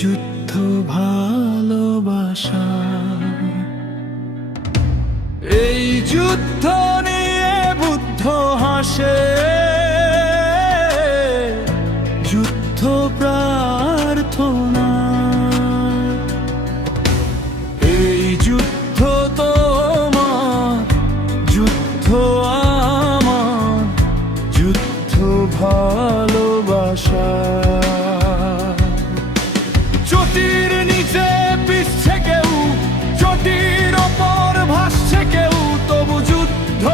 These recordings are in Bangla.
যুদ্ধ ভালোবাসা। এই যুদ্ধ নিয়ে বুদ্ধ হাসে, যুদ্ধ প্রার্থনা। এই যুদ্ধ তোমার, যুদ্ধ আমার, যুদ্ধ ভালোবাসা। চটির নিচে পিছছে কেউ, চটির ওপর ভাসছে কেউ, তবু যুদ্ধ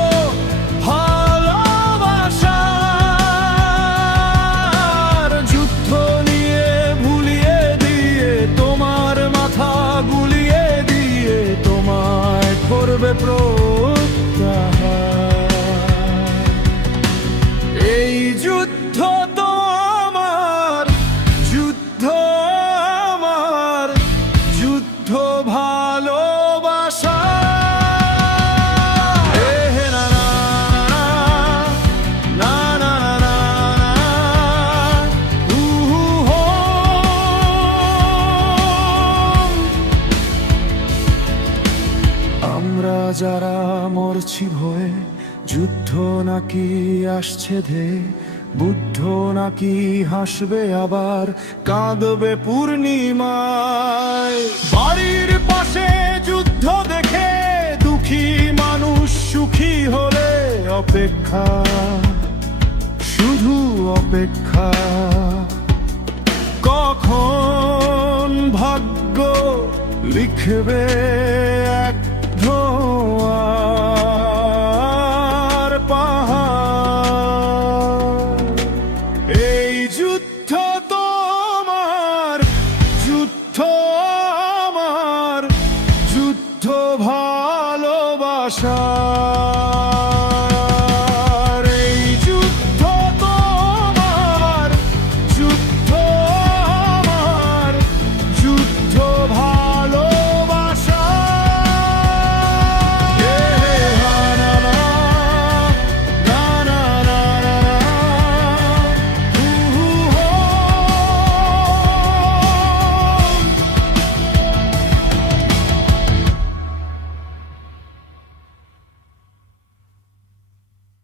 ভালোবাসার। যুদ্ধ নিয়ে ভুলিয়ে দিয়ে তোমার মাথা গুলিয়ে দিয়ে তোমায় করবে প্রত্যাহার। এই যুদ্ধ তোমার, যুদ্ধ আমার, যুদ্ধ ভালোবাসা। না না না না না না, আমরা যারা মরছি ভয়ে, যুদ্ধ নাকি আসছে ধে, বুদ্ধ নাকি হাসবে আবার কাঁদবে পূর্ণিমায়। বাড়ির পাশে যুদ্ধ দেখে দুঃখী মানুষ সুখী হলে অপেক্ষা, শুধু অপেক্ষা। কখন ভাগ্য লিখবে